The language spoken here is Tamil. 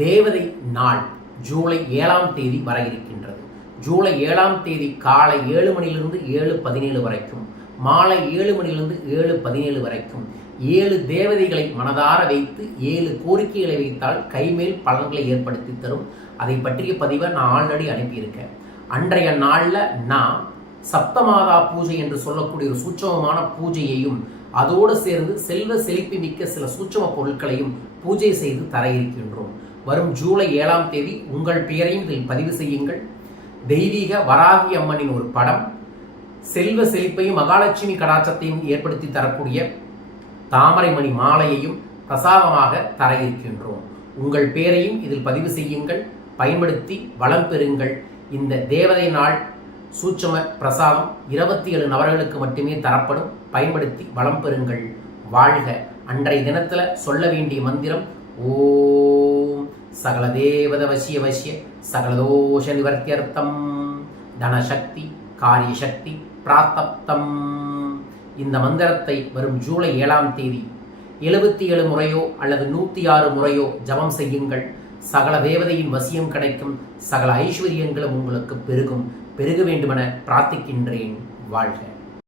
தேவதை நாள் ஜூலை 7ஆம் தேதி வர இருக்கின்றது. ஜூலை 7ஆம் தேதி காலை 7 மணியிலிருந்து 7:17 வரைக்கும், மாலை 7 மணியிலிருந்து 7:17 வரைக்கும் 7 தேவதைகளை மனதார வைத்து 7 கோரிக்கைகளை வைத்தால் கைமேல் பலன்களை ஏற்படுத்தி தரும். அதை பற்றிய பதிவை நான் ஆல்ரெடி அனுப்பியிருக்கேன். அன்றைய நாளில் நான் சப்தமாதா பூஜை என்று சொல்லக்கூடிய ஒரு சூட்சமமான பூஜையையும் அதோடு சேர்ந்து செல்வ செழிப்பு மிக்க சில சூட்சம பொருட்களையும் பூஜை செய்து தர இருக்கின்றோம். வரும் ஜூலை 7ஆம் தேதி உங்கள் பெயரையும் இதில் பதிவு செய்யுங்கள். தெய்வீக வராகி அம்மனின் ஒரு படம், செல்வ செழிப்பையும் மகாலட்சுமி கடாட்சத்தையும் ஏற்படுத்தி தரக்கூடிய தாமரைமணி மாலையையும் பிரசாதமாக தர இருக்கின்றோம். உங்கள் பெயரையும் இதில் பதிவு செய்யுங்கள், பயன்படுத்தி வளம் பெறுங்கள். இந்த தேவதை நாள் சூட்சம பிரசாதம் 27 நபர்களுக்கு மட்டுமே தரப்படும். பயன்படுத்தி வளம் பெறுங்கள். வாழ்க. அன்றைய தினத்துல சொல்ல வேண்டிய மந்திரம் ஓம் சகல தேவத வசிய வசிய சகலதோஷ நிவர்த்தியர்த்தம் தனசக்தி காரியசக்தி பிராத்தப்தம். இந்த மந்திரத்தை வரும் ஜூலை 7ஆம் தேதி 77 முறையோ அல்லது 106 முறையோ ஜபம் செய்யுங்கள். சகல தேவதையின் வசியம் கிடைக்கும். சகல ஐஸ்வர்யங்களும் உங்களுக்கு பெருகும். பெருக வேண்டுமென பிரார்த்திக்கின்றேன். வாழ்க.